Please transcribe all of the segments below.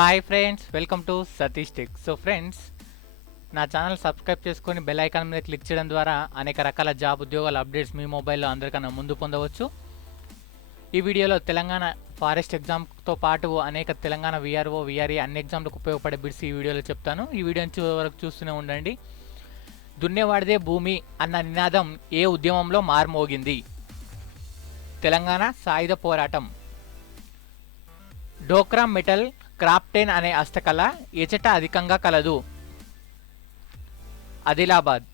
Hi friends, welcome to Satish tech. So friends, నా channel subscribe చేసుకొని bell icon మీద click చేయడం ద్వారా అనేక రకాల జాబ్ ఉద్యోగాల అప్డేట్స్ మీ మొబైల్లో అందరికన్నా ముందు పొందవచ్చు. ఈ వీడియోలో తెలంగాణ ఫారెస్ట్ ఎగ్జామ్తో పాటు అనేక తెలంగాణ విఆర్ఓ విఆర్ఏ అన్ని ఎగ్జామ్లకు ఉపయోగపడే బిట్స్ ఈ వీడియోలో చెప్తాను. ఈ వీడియోని చివరి వరకు చూస్తూనే ఉండండి. దున్నేవాడిదే భూమి అన్న నినాదం ఏ ఉద్యమంలో మార్మోగింది? తెలంగాణ సాయుధ పోరాటం. డోక్రా మెటల్ క్రాఫ్టెన్ అనే హస్తకళ ఎచట అధికంగా కలదు? Adilabad.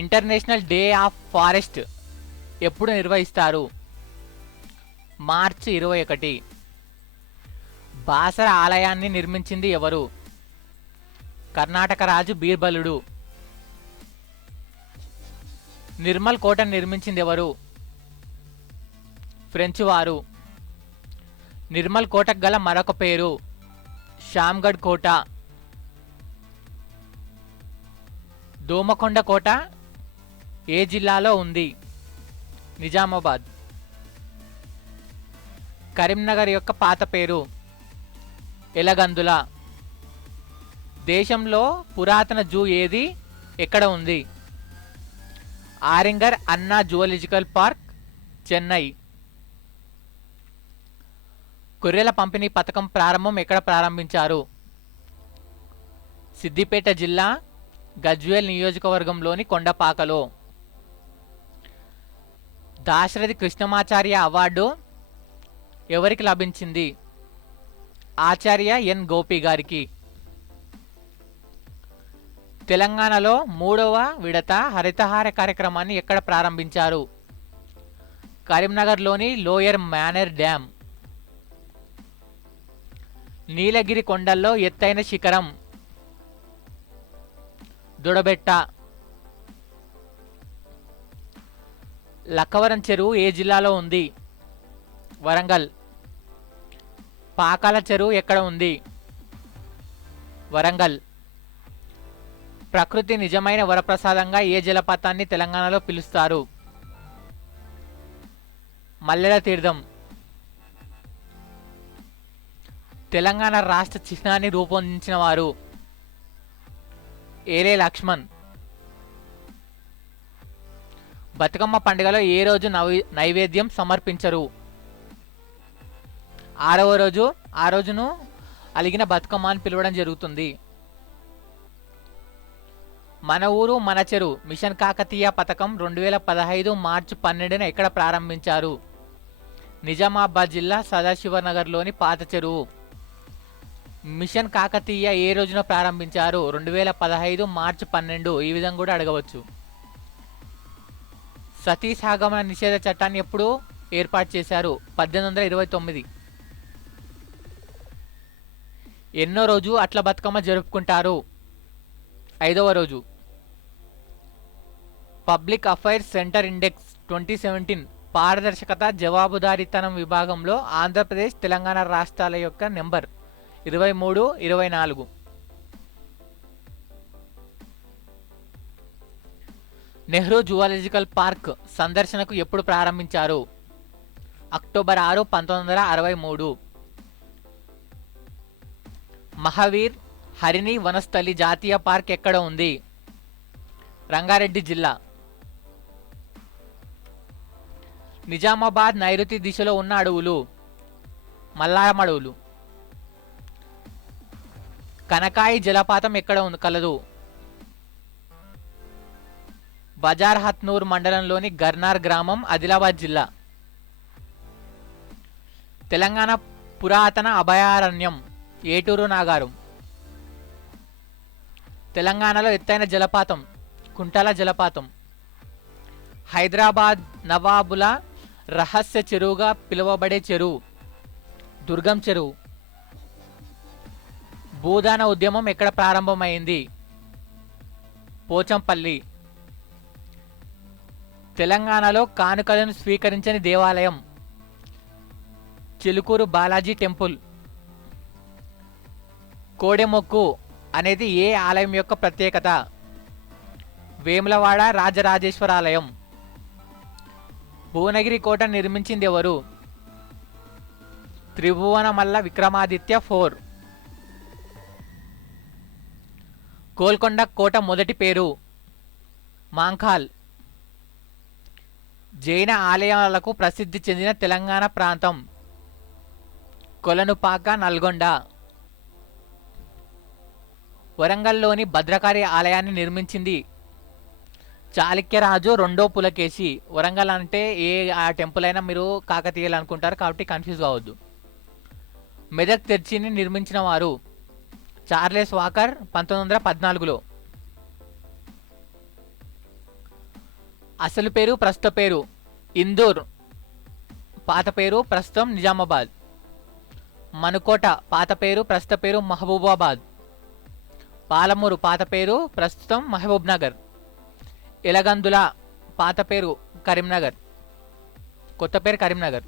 International day of forest ఎప్పుడు నిర్వహిస్తారు? మార్చి 21. బాసర ఆలయాన్ని నిర్మించింది ఎవరు? కర్ణాటక రాజు బీర్బలుడు. నిర్మల్ కోటను నిర్మించింది ఎవరు? ఫ్రెంచ్ వారు. నిర్మల్ కోటకు గల మరొక పేరు శ్యామ్గఢ్ కోట. దోమకొండ కోట ఏ జిల్లాలో ఉంది? నిజామాబాద్. కరీంనగర్ యొక్క పాత పేరు ఎలగందుల. దేశంలో పురాతన జూ ఏది, ఎక్కడ ఉంది? ఆరింగర్ అన్నా జువాలజికల్ పార్క్, చెన్నై. గొర్రెల పంపిణీ పథకం ప్రారంభం ఎక్కడ ప్రారంభించారు? సిద్దిపేట జిల్లా గజ్వేల్ నియోజకవర్గంలోని కొండపాకలో. దాశరథి కృష్ణమాచార్య అవార్డు ఎవరికి లభించింది? ఆచార్య ఎన్ గోపి గారికి. తెలంగాణలో 3వ విడత హరితహార కార్యక్రమాన్ని ఎక్కడ ప్రారంభించారు? కరీంనగర్లోని లోయర్ మేనర్ డ్యామ్. నీలగిరి కొండల్లో ఎత్తైన శిఖరం దొడబెట్ట. లక్కవరం చెరువు ఏ జిల్లాలో ఉంది? వరంగల్. పాకాల చెరువు ఎక్కడ ఉంది? వరంగల్. ప్రకృతి నిజమైన వరప్రసాదంగా ఏ జలపాతాన్ని తెలంగాణలో పిలుస్తారు? మల్లెల తీర్థం. తెలంగాణ రాష్ట్ర చిహ్నాన్ని రూపొందించిన వారు? ఏలే లక్ష్మణ్. బతుకమ్మ పండుగలో ఏ రోజు నైవేద్యం సమర్పించరు? 6వ రోజు. ఆ రోజును అలిగిన బతుకమ్మ అని పిలవడం జరుగుతుంది. మన ఊరు మన చెరువు మిషన్ కాకతీయ పథకం 2015 మార్చి 12న ఎక్కడ ప్రారంభించారు? నిజామాబాద్ జిల్లా సదాశివనగర్లోని పాత చెరువు. మిషన్ కాకతీయ ఏ రోజున ప్రారంభించారు? 2015 మార్చి 12. ఈ విధంగా కూడా అడగవచ్చు. సతీ సహగమన నిషేధ చట్టాన్ని ఎప్పుడు ఏర్పాటు చేశారు? 1829. ఎన్నో రోజు అట్ల బతుకమ్మ జరుపుకుంటారు? 5వ రోజు. పబ్లిక్ అఫైర్స్ సెంటర్ ఇండెక్స్ 2017 పారదర్శకత జవాబుదారీతనం విభాగంలో ఆంధ్రప్రదేశ్ తెలంగాణ రాష్ట్రాల యొక్క నెంబర్ 23, 24. నెహ్రూ జువాలజికల్ పార్క్ సందర్శనకు ఎప్పుడు ప్రారంభించారు? అక్టోబర్ 6, 1963. మహావీర్ హరిణి వనస్థలి జాతీయ పార్క్ ఎక్కడ ఉంది? రంగారెడ్డి జిల్లా. నిజామాబాద్ నైరుతి దిశలో ఉన్న అడవులు? మల్లారం అడవులు. కనకాయి జలపాతం ఎక్కడ కలదు? బజార్ హత్నూర్ మండలంలోని గర్నార్ గ్రామం, ఆదిలాబాద్ జిల్లా. తెలంగాణ పురాతన అభయారణ్యం ఏటూరు నాగారం. తెలంగాణలో ఎత్తైన జలపాతం కుంటల జలపాతం. హైదరాబాద్ నవాబుల రహస్య చెరువుగా పిలువబడే చెరువు దుర్గం చెరువు. భూదాన ఉద్యమం ఎక్కడ ప్రారంభమైంది? పోచంపల్లి. తెలంగాణలో కానుకలను స్వీకరించని దేవాలయం చిలుకూరు బాలాజీ టెంపుల్. కోడెమొక్కు అనేది ఏ ఆలయం యొక్క ప్రత్యేకత? వేములవాడ రాజరాజేశ్వర ఆలయం. భువనగిరి కోట నిర్మించింది ఎవరు? త్రిభువనమల్ల విక్రమాదిత్య 4. గోల్కొండ కోట మొదటి పేరు మాంకాల్. జైన ఆలయాలకు ప్రసిద్ధి చెందిన తెలంగాణ ప్రాంతం కొలనుపాక, నల్గొండ. వరంగల్లోని భద్రకాళి ఆలయాన్ని నిర్మించింది చాళుక్యరాజు రెండో పులకేశి. వరంగల్ అంటే ఏ ఆ టెంపుల్ అయినా మీరు కాకతీయులు అనుకుంటారు కాబట్టి కన్ఫ్యూజ్ కావద్దు. మెదక్ చర్చిని నిర్మించిన వారు చార్లెస్ వాకర్ 1914లో. అసలు పేరు ప్రస్తుత పేరు ఇందూర్, పాత పేరు ప్రస్తుతం నిజామాబాద్. మనుకోట పాత పేరు ప్రస్తుత పేరు మహబూబాబాద్. పాలమూరు పాత పేరు ప్రస్తుతం మహబూబ్ నగర్. ఎలగందుల పాత పేరు కరీంనగర్, కొత్త పేరు కరీంనగర్.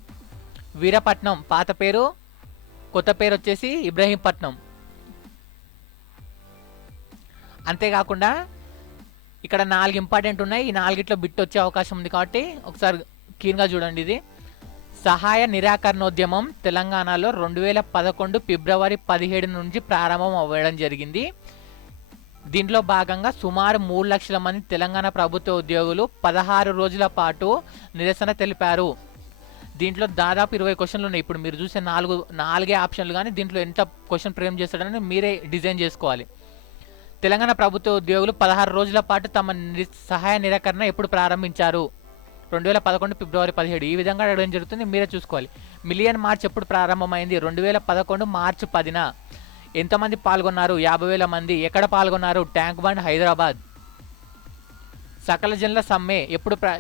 వీరపట్నం పాత పేరు, కొత్త పేరు వచ్చేసి ఇబ్రహీంపట్నం. అంతేకాకుండా ఇక్కడ 4 ఇంపార్టెంట్ ఉన్నాయి. ఈ 4గిట్లో బిట్ వచ్చే అవకాశం ఉంది కాబట్టి ఒకసారి క్లీన్గా చూడండి. ఇది సహాయ నిరాకరణోద్యమం తెలంగాణలో 2011 ఫిబ్రవరి 17 నుంచి ప్రారంభం అవ్వడం జరిగింది. దీంట్లో భాగంగా సుమారు 3 లక్షల మంది తెలంగాణ ప్రభుత్వ ఉద్యోగులు 16 రోజుల పాటు నిరసన తెలిపారు. దీంట్లో దాదాపు 20 క్వశ్చన్లు ఉన్నాయి. ఇప్పుడు మీరు చూసే 4 ఆప్షన్లు కానీ దీంట్లో ఎంత క్వశ్చన్ ఫ్రేమ్ చేస్తాడని మీరే డిజైన్ చేసుకోవాలి. తెలంగాణ ప్రభుత్వ ఉద్యోగులు 16 రోజుల పాటు తమ సహాయ నిరాకరణ ఎప్పుడు ప్రారంభించారు? 2011 ఫిబ్రవరి 17. ఈ విధంగా అడగడం జరుగుతుంది, మీరే చూసుకోవాలి. మిలియన్ మార్చ్ ఎప్పుడు ప్రారంభమైంది? 2011 మార్చి 10న. ఎంతమంది పాల్గొన్నారు? 50,000 మంది. ఎక్కడ పాల్గొన్నారు? Tank bund, Hyderabad. సకల జనుల సమ్మె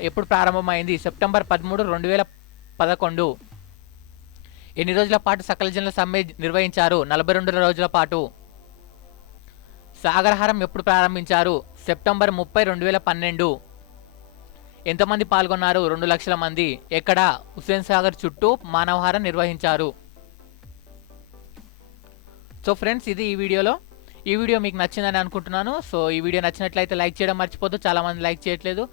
ఎప్పుడు ప్రారంభమైంది? సెప్టెంబర్ 13, 2011. ఎన్ని రోజుల పాటు సకల జనుల సమ్మె నిర్వహించారు? 42 రోజుల పాటు. సాగరహారం ఎప్పుడు ప్రారంభించారు? సెప్టెంబర్ 30, 2012. ఎంతమంది పాల్గొన్నారు? 2 లక్షల మంది. ఎక్కడ? హుస్సేన్ సాగర్ చుట్టూ మానవహారం నిర్వహించారు. సో ఫ్రెండ్స్, ఇది ఈ వీడియో మీకు నచ్చిందని అనుకుంటున్నాను. సో ఈ వీడియో నచ్చినట్లయితే లైక్ చేయడం మర్చిపోద్దు. చాలామంది లైక్ చేయట్లేదు,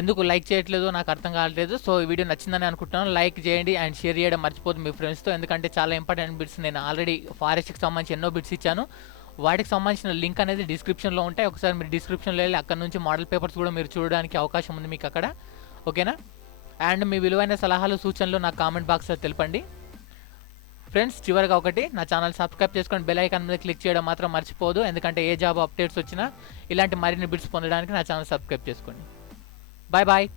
ఎందుకు లైక్ చేయట్లేదు నాకు అర్థం కావట్లేదు. సో ఈ వీడియో నచ్చిందని అనుకుంటున్నాను. లైక్ చేయండి అండ్ షేర్ చేయడం మర్చిపోద్దు మీ ఫ్రెండ్స్తో, ఎందుకంటే చాలా ఇంపార్టెంట్ బిట్స్ నేను ఆల్రెడీ ఫారెస్ట్కి సంబంధించి ఎన్నో బిట్స్ ఇచ్చాను. వాటికి సంబంధించిన లింక్ అనేది డిస్క్రిప్షన్లో ఉంటాయి. ఒకసారి మీరు డిస్క్రిప్షన్లో వెళ్ళి అక్కడ నుంచి మోడల్ పేపర్స్ కూడా మీరు చూడడానికి అవకాశం ఉంది మీకు అక్కడ. ఓకేనా? అండ్ మీ విలువైన సలహాలు సూచనలు నాకు కామెంట్ బాక్స్లో తెలపండి. ఫ్రెండ్స్, చివరిగా ఒకటి, నా ఛానల్ సబ్స్క్రైబ్ చేసుకొని బెల్ ఐకాన్ మీద క్లిక్ చేయడం మాత్రం మర్చిపోదు, ఎందుకంటే ఏ జాబ్ అప్డేట్స్ వచ్చినా ఇలాంటి మరిన్ని బిట్స్ పొందడానికి నా ఛానల్ సబ్స్క్రైబ్ చేసుకోండి. Bye bye.